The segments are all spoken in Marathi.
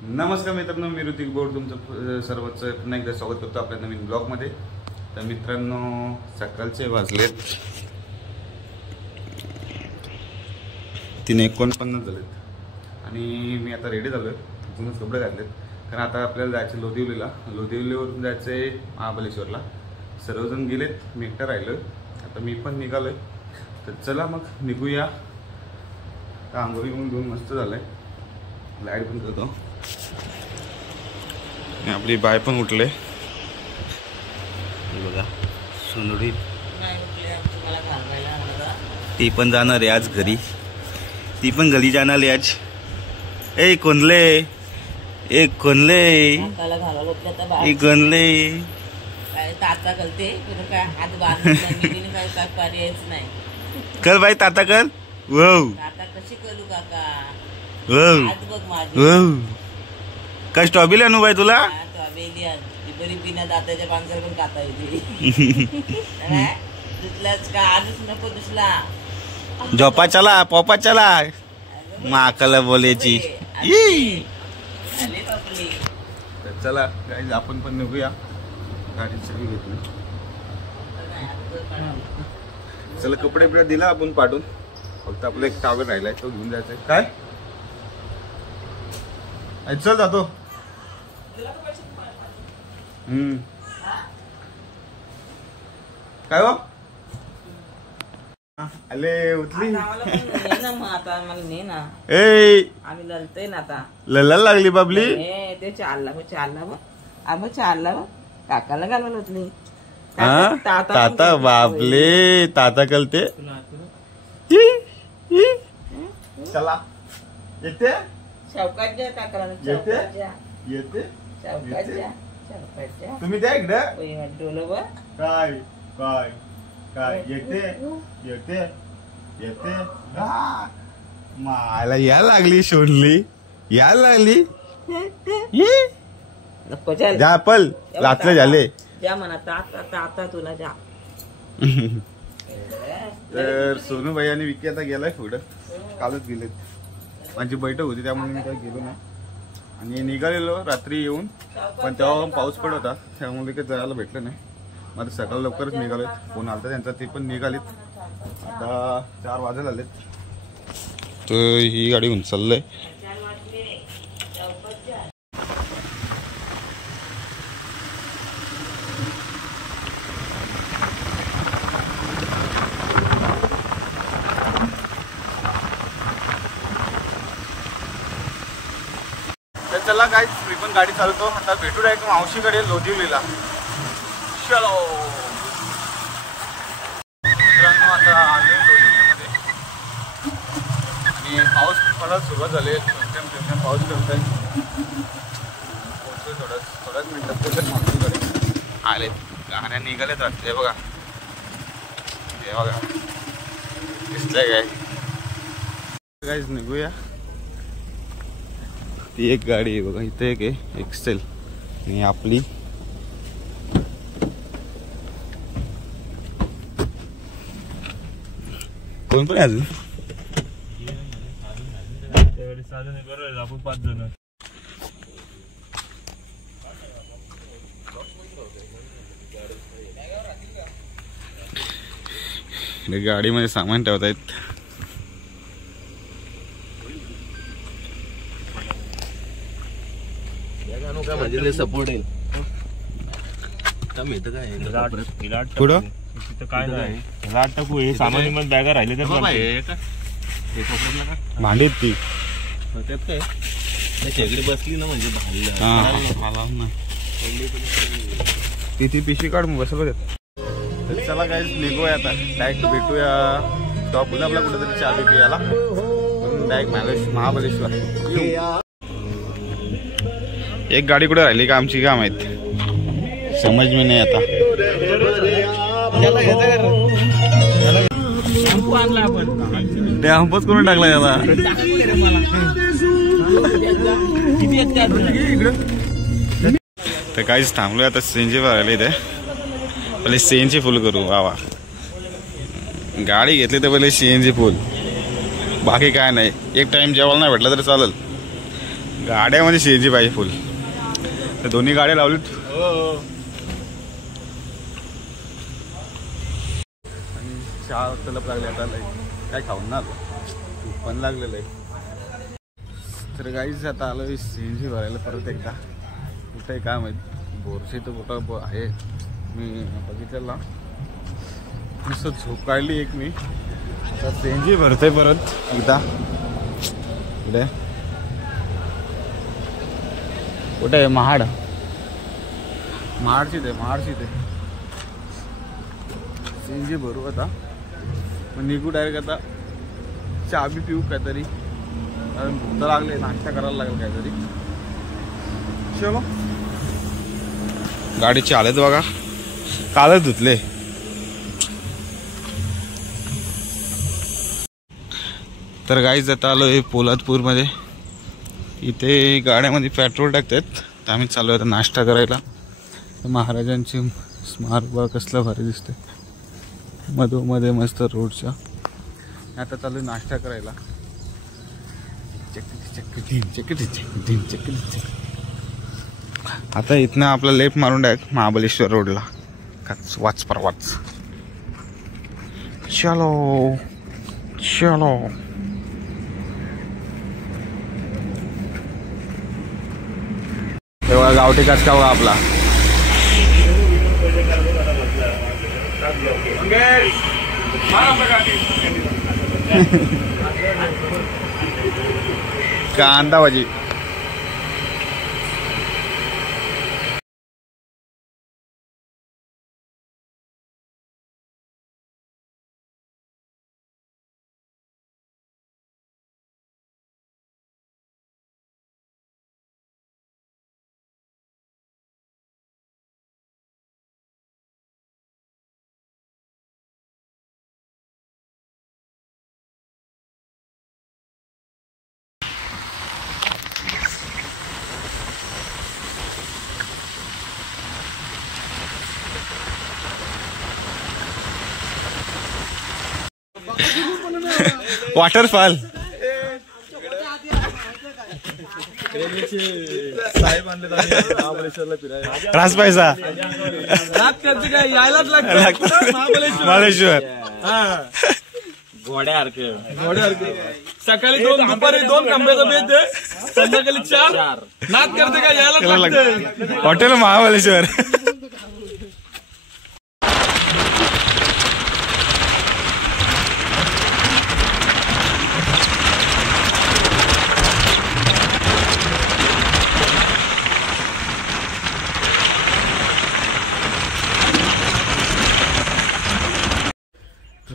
नमस्कार मित्रांनो, मी ऋतिक बोर्ड तुमचं सर्वांचं पुन्हा एकदा स्वागत करतो आपल्या नवीन ब्लॉगमध्ये। तर मित्रांनो, सकाळचे वाजलेत 3:49 झालेत आणि मी आता रेडी झालो आहे। जुनेच कपडे घातलेत कारण आता आपल्याला जायचं लोधिवलीला। लोधिवलीवरून जायचं आहे महाबळेश्वरला। सर्वजण गेलेत, मी एकटा राहिलो। आता मी पण निघालोय, तर चला मग निघूया। आंघोळी पण घेऊन मस्त झालंय, लाईट पण करतो। आपली बाय पण उठले बघा, सुंदरी ती पण जाणार आहे आज घरी, ती पण घरी जाणार आहे आज। ए कोणले, एक कोणले, एक कोणले ताता करते काय हात बांधून काय पर्यायच नाही। कर बाई ताता कर। वाव ताता कशी करू काका? वाव हात बघ माझे। वाव काय स्ट्रॉबेरी आणू बाई तुला? स्ट्रॉबेरी आण, ती बरी बिना दाताच्या पानसर पण खाता येते। दुसलाच का आजच नको दुसला। झोपा चला, पोपा चला, माकला बोलायची। आले बापले। तर चला गाईज, आपण पण निघूया। गाडी सगळी घेतली, चला कपडे बिपडे दिला आपण पाठवून। फक्त आपला एक टावर राहिलाय, तो घेऊन जायचंय। काय चल जातो। काय हो आले उठली ना मग आता मला ने ना, ए आम्ही लढतोय ना आता। लला लागली बाबली। ते चालला मग चालला काकाला घालवलं होतली। ताता बाबले, ताता कलते। चला येते, चौकात जा काकाला, येते चौकात जा, येते चौकात जा, चौकात जा। तुम्ही द्या इकडे। डोलं बघ काय काय काय येते येते येते। माला या लागली, शोधली या लागली। नको चल जा पल, रात्र झाले। जा म्हणा आता तुला जा। तर सोनूबाई आणि विकी आता गेलाय पुढं, कालच गेलेत। माझी बैठक होती त्यामुळे मी काही गेलो नाही आणि निघालेलो रात्री येऊन, पण तेव्हा पाऊस पडत होता त्यामुळे काही जायला भेटलं नाही। मग सकाळ लवकरच निघालेत, फोन आलता त्यांचा, ते पण निघालेत। आता 4 वाजायला आलेत, तर ही गाडी घेऊन चाललंय। तर चला काय, मी पण गाडी चालवतो। आता भेटू डायरेक्ट मावशीकडे लोधिवलीला। चलो मित्रांनो, आता आले लोधिवलीमध्ये आणि पाऊस पडायला सुरुवात झाली। थेंब पाऊस पडतोय। थोड्याच मिनिटात मावशीकडे आले, गाड्या निघालेत रात्री। बघा हे बघा, दिसतंय काय? काहीच निघूया। ती एक गाडी आहे बघा, इथे एक आहे एक्सेल आणि आपली कोण पण अजून आपण 5 जण। गाडीमध्ये सामान ठेवतायत। म्हणजे सपोर्ट आहे पुढं काय नाही, राट टाकू। हे सामान्य मध्ये बॅगा राहिले तर भांडीत ती त्यात काय शेगडी बसली ना, म्हणजे ती पिशवी काढून बसलो। चला काय, निघूया आता डायरेक्ट, भेटूया स्टॉपला आपला कुठेतरी चहा पियाला, डायरेक्ट महाबळेश्वर। एक गाडी कुठे राहिली का आमची, काय माहित, समज मी नाही आता। डॅम्पच करून टाकला याला। तर काहीच थांबलोय आता, सीएनजी भरायला इथे। पहिले सीएनजी फुल करू। वा गाडी घेतली तर पहिले सीएनजी फुल, बाकी काय नाही। एक टाइम जेवायला नाही भेटला तरी चालेल, गाड्यामध्ये सीएनजी पाहिजे फुल. तर दोन्ही गाड्या लावलीत. आणि चहा तलप लागले आता काय खाऊन ना तूप पण लागलेलं आहे. तर गाईच आता आलो सीएनजी भरायला परत एकदा. कुठं आहे काय माहिती. बोरशी तर कुठं आहे मी बघितलेला. नुसतं झोप काढली एक मी. आता सीएनजी भरतोय परत एकदा. कुठे कुठे आहे महाडची ते सीएनजी भरू आता. मग निघू डायरेक्ट आता. चहा बी पिऊ काहीतरी कारण भूक लागले. नाश्ता करायला लागेल काहीतरी. चलो गाडीचे आलेत बघा. कालच धुतले. तर गाईज आता आलोय पोलादपूरमध्ये. इथे गाड्यामध्ये पेट्रोल टाकतात. तर आम्ही चालू आता नाश्ता करायला. महाराजांची स्मारक बघा कसलं भारी दिसते मधोमध्ये मस्त रोडच्या. आता चालू नाश्ता करायला. आता इथनं आपला लेफ्ट मारून डायरेक्ट महाबलेश्वर रोडला. वाच परवाच. चलो चलो. तेव्हा गावठी काचका बघा आपला. कांदा भाजी. वॉटरफॉल. साहेब आणले महाबळेश्वरला फिरायला. रास पैसा यायलाच लागतं महाबळेश्वर. घोड्यासारखे सकाळी 2 दुपारी 2 खांब्याचा बेत आहे. संध्याकाळी 4 नाद करते का यायलाच लागतं. हॉटेल महाबळेश्वर.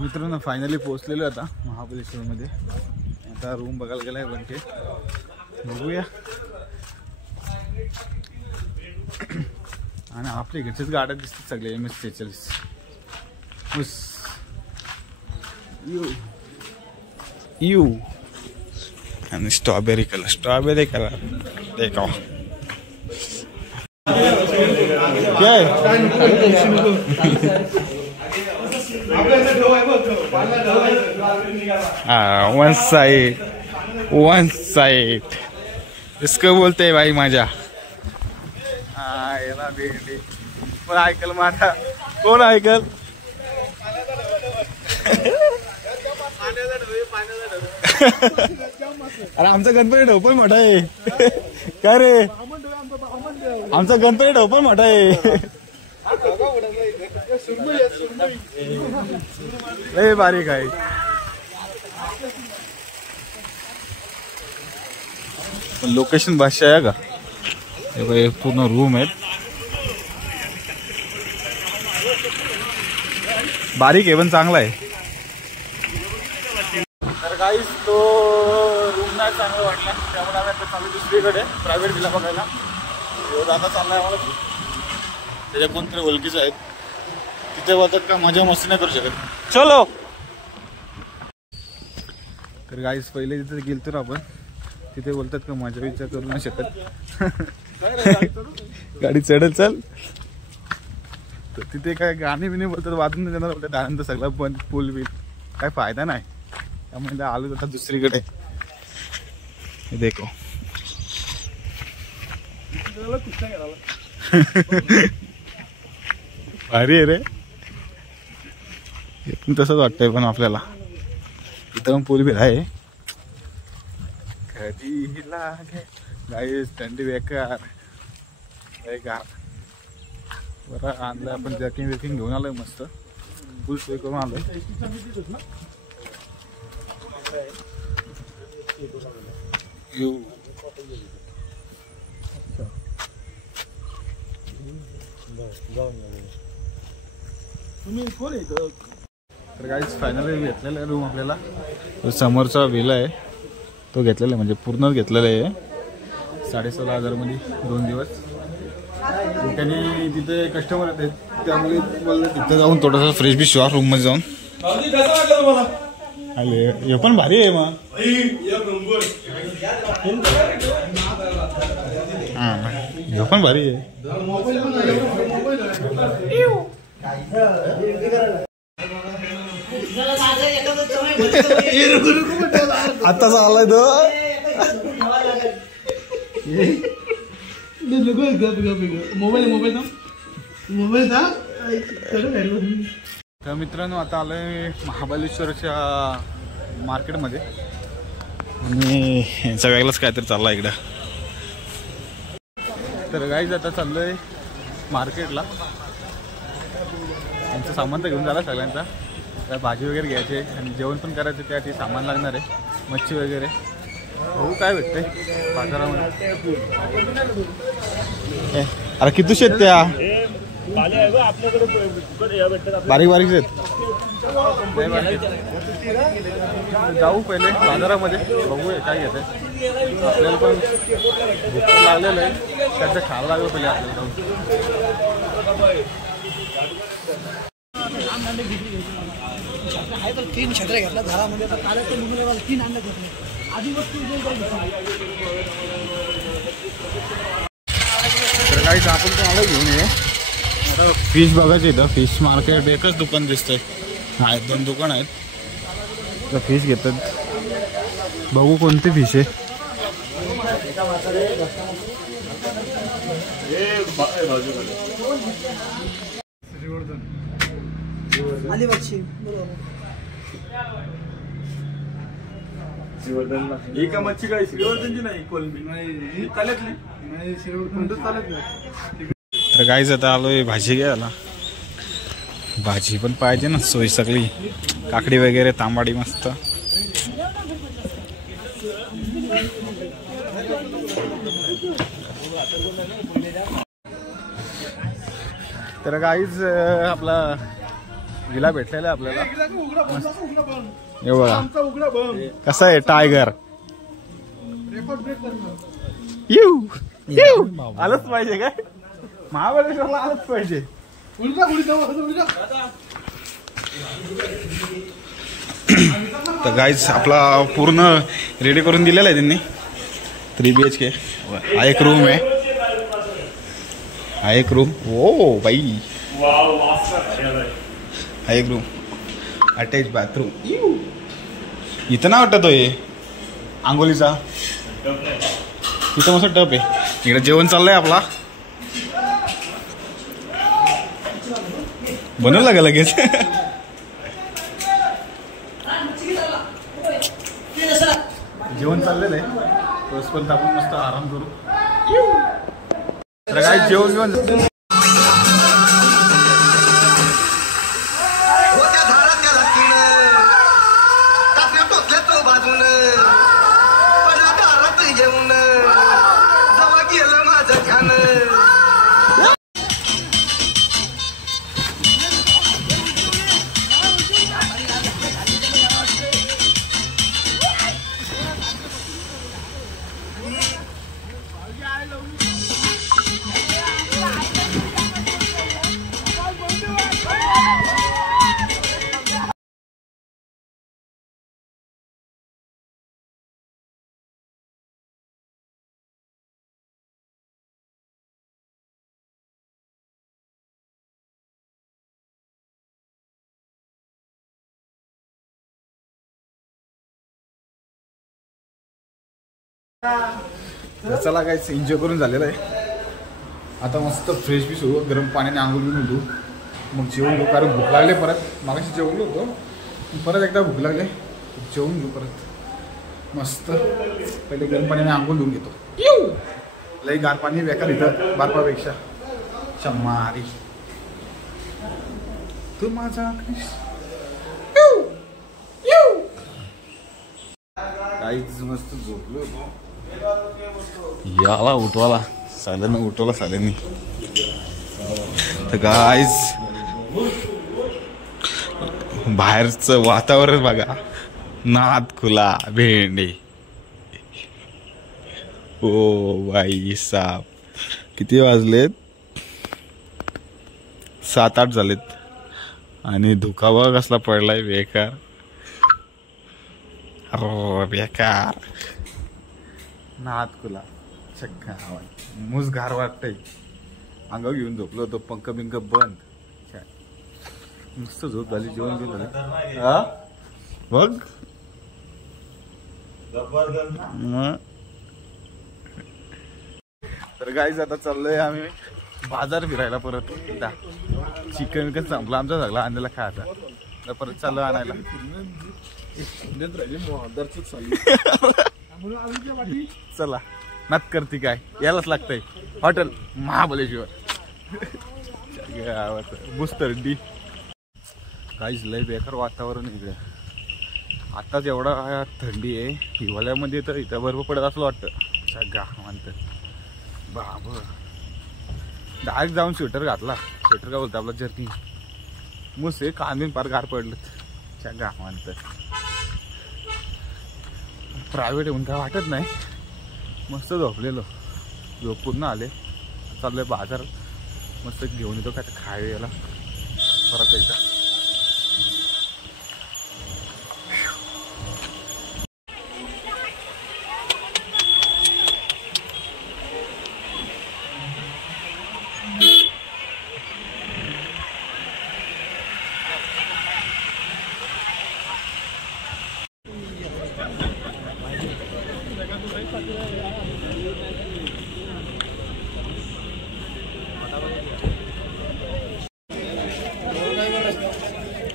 मित्रांनो फायनली पोहोचलेलो आता महाबळेश्वरमध्ये. आता रूम बघायला गेलाय बनते. बघूया. आणि आपल्या इकडच्याच गाड्या दिसतात सगळे. MS-46 यू आणि स्ट्रॉबेरी कलर देखो काय. वन साइड इसको बोलते हैं भाई माझा. कोण ऐकल माझा. कोण ऐकल. अरे आमचा गणपती ढोपण मोठा आहे. काय रे आमचा गणपती ढोपण मोठा आहे. लय बारीक आहे. लोकेशन भाषा आहे का. हे पूर्ण रूम आहेत. बारीक आहे पण चांगला आहे. तर गाईस तो रूम नाही चांगला वाटला त्यामुळे आम्ही आता चालू दुसरीकडे प्रायव्हेट दिला बघायला. आता चाललाय आम्हाला. त्याच्या कोणतरी ओळखीचे आहेत. तिथे बोलतात का मजा मस्ती नाही करू शकत. चलो. तर गाईस पहिले तिथे गेलतो आपण. तिथे बोलतात का मजा विचार करू नाही शकत. गाडी चढत चल. तर तिथे काय गाणी बिणी बोलतात वाजून देणार बोलतात. त्यानंतर सगळा बंद पूल बिल काय फायदा नाही. त्यामुळे आलो आता दुसरीकडे. देखो भारी आहे रे. पण तसंच वाटतंय पण आपल्याला इथं पण पूल बिल आहे. कधी लागे गाईस थंडी बेकार बेकार. बरं आणलं आपण जॅकिंग वेकिंग घेऊन आलोय मस्त फुल सोय करून आलोय. तर गाईस फायनली घेतलेला आहे रूम आपल्याला. तो समोरचा व्हिला आहे तो घेतलेला आहे म्हणजे पूर्णच घेतलेला आहे 16,500 मध्ये 2 दिवस. त्यांनी तिथे कस्टमर येते त्यामुळे बोललं तिथे जाऊन थोडासा फ्रेश बी शिवा रूम मध्ये जाऊन. हे पण भारी आहे मग. हे पण भारी आहे. आताच आलाय तो. तर मित्रांनो आता आलोय महाबळेश्वरच्या मार्केटमध्ये आणि यांचा वेगळाच काहीतरी चालला इकडं. तर गाईज आता चाललोय मार्केटला. यांचं सामान तर घेऊन झाला सगळ्यांचा. त्या भाजी वगैरे घ्यायचे आणि जेवण पण करायचं त्यासाठी सामान लागणार आहे मच्छी वगैरे. हो काय भेटते बाजारामध्ये. अरे किती शेत त्या बारीक बारीक आहेत. जाऊ पहिले बाजारामध्ये बघूया काय घेत आहे. आपल्याला पण भूक लागलेलं आहे त्याचं खायला लागलं पहिले आपल्याला जाऊन. तीन छत्र्या घेतल्या घरामध्ये 3 अंडे घेतले आधी वस्तू. तर काही आपण पण आलं घेऊन ये. आता फिश बघायचं इथं फिश मार्केट एकच दुकान दिसतंय. आहेत 2 दुकान आहेत तर फिश घेतात. बघू कोणती फिश आहे. अलिबागची बरोबर. ही का मच्छी काय श्रीवर्धनची नाही कोलंबी नाही चालतली नाही श्रीवर्धन चालत नाही. तर काहीच आता आलोय भाजी घ्यायला. भाजी पण पाहिजे ना सोय सगळी. काकडी वगैरे तांबाडी मस्त. तर काहीच आपला विला भेटलेला आहे आपल्याला. हे बघा कसा आहे टायगर. आलंच पाहिजे काय महाबळेश्वरला आलंच पाहिजे. तर गाईज आपला पूर्ण रेडी करून दिलेला आहे त्यांनी. 3 BHK हा एक रूम आहे. हा एक रूम. ओ बाई हा एक रूम. Attach bathroom. इथं ना वाटत हे आंघोलीचा इथं मस्त टप आहे. इकडे जेवण चाललंय आपला. बनवलं लागा लगेच. जेवण चाललेलं आहे तोपर्यंत आपण मस्त आराम करू. तर काय जेवण घेऊन चला काय एन्जॉय करून झालेलं आहे. आता मस्त फ्रेश बी होऊ, गरम पाण्याने आंघोळ घेऊन होतो, मग जेवण घेऊ, कारण भूक लागले परत. मागाशी जेवलो होतो, परत एकदा भूक लागले, जेवून घेऊ परत. मस्त पहिले गरम पाण्याने आंघोळ धुवून घेतो. लई गार पाणी बेकार इथं बर्फापेक्षा. शम्मारी तू माझा काहीच मस्त झोपलो. याला उठवाला साल्यानं, उठवला साल्यानी. तर गाईज बाहेरचं वातावरण बघा, नाद खुला भेंडे. ओ बाई साप, किती वाजलेत? 7-8 झालेत. आणि धुकावा कसला पडलाय बेकार. अरे बेकार नाद खुला चक्का. मुस गार वाटतंय. अंगावर घेऊन झोपलो होतो, पंख बिंक बंद. मस्त झोप झाली, जेवण गेलं. हा बघ तर गाईज आता चाललोय आम्ही बाजार फिरायला परत. एकदा चिकन विकन संपला आमचा सगळा, आणलेला खायचा. तर परत चाललो आणायला. चला नात करते काय, यालाच लागतंय हॉटेल महाबलेश्वर. बुस्तरडी काहीच लय बेकार वातावरण इकडे. आताच एवढा थंडी आहे, हिवाळ्यामध्ये तर इथं बर्फ पडत असं वाटतं. सगळा म्हणतं बाब. डायरेक्ट जाऊन स्वेटर घातला. स्वेटर का बोलतो आपला जर्किंग. मुसे कांदीन पार गार पडलं. सगळा म्हणतं प्रायव्हेट येऊन काय वाटत नाही. मस्त झोपलेलो, झोप पूर्ण आले. चाललोय बाजार, मस्त घेऊन येतो काय खाय याला परत एकदा.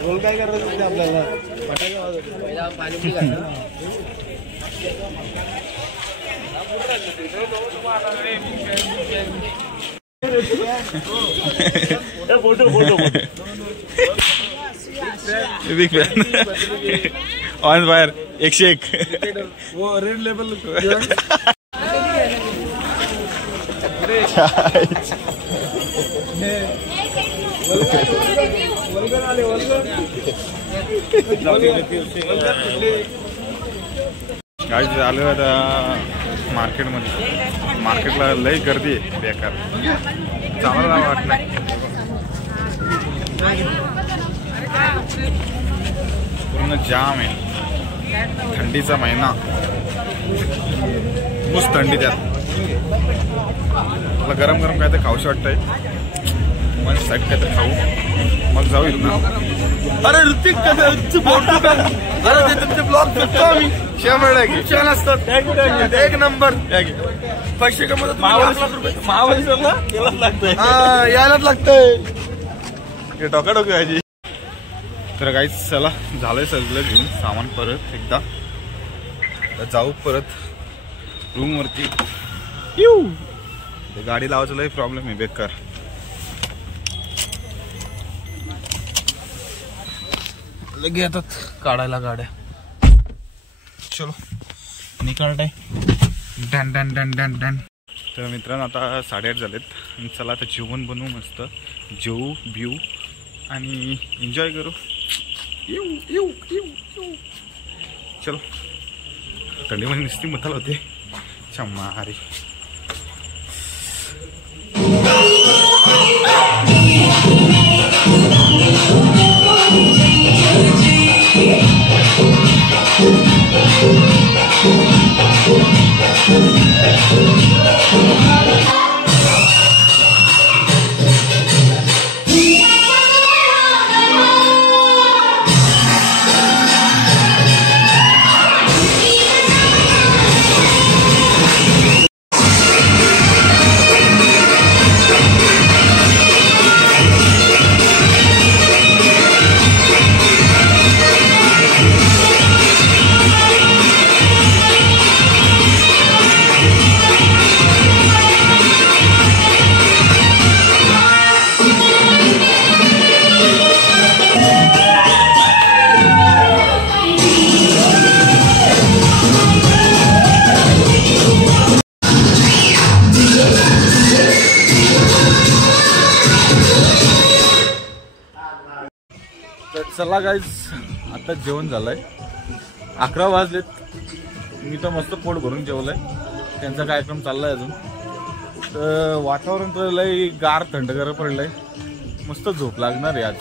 रोल काय करायचं आपल्याला? Big fan on fire 101. वो रेड लेवल गाईज आलो आता मार्केटमध्ये. मार्केटला लई गर्दी आहे बेकार, चांगला वाटत नाही. पूर्ण जाम आहे. थंडीचा महिना, खूप थंडी त्यात. मला गरम गरम काय तर खाऊशी वाटतंय. मग साईड काय तर खाऊ, मग जाऊ इथं. अरे ऋतिक कसं अरे ते तुमचे ब्लॉग बघतो आम्ही. छान असतात एक नंबर. पैसे कमवतात महाबळेश्वरला यायलाच लागतंय. टोकाटोकी व्हायची. तर काहीच चला झालंय सगळं घेऊन सामान. परत एकदा जाऊ परत रूम वरती. गाडी लावायचा लय प्रॉब्लेम आहे बेकार. लगे येतात काढायला गाड्या. चलो निकालताय done done done done done. तर मित्रांनो आता 8:30 झालेत. चला आता जेवण बनवू, मस्त जेवू बिऊ आणि एन्जॉय करू. चलो थंडीमध्ये नुसती मथल होते. छम्मारी चला गाईज, आता जेवण झालंय, 11 वाजलेत. मी तर मस्त पोट भरून जेवलंय. त्यांचा कार्यक्रम चाललाय अजून. तर वातावरण तर लय गार थंडगार पडलंय. मस्त झोप लागणार आहे आज.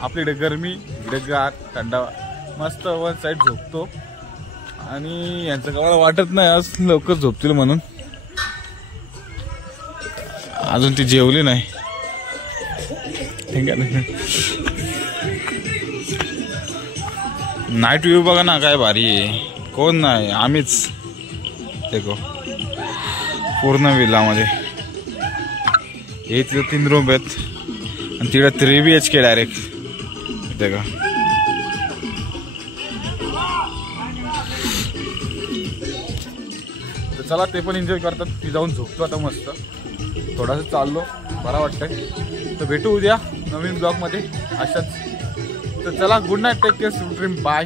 आपल्याकडे गरमी, इकडे गार थंडा, मस्त वन साईड झोपतो. आणि यांचं काय वाटत नाही आज लवकर झोपतील म्हणून. अजून ती जेवली नाही. ठीक आहे. नाईट व्ह्यू बघा ना काय भारी आहे. कोण नाही, आम्हीच. देखो पूर्ण विलामध्ये हे तिथं 3 रूम आहेत आणि तिकडे 3 BHK डायरेक्ट. देखा तर चला, ते पण एन्जॉय करतात. ती जाऊन झोपतो आता मस्त. थोडासा चाललो, बरा वाटतंय. तर भेटू उद्या नवीन ब्लॉगमध्ये अशाच. तर चला, good night, take care, sweet dream, bye.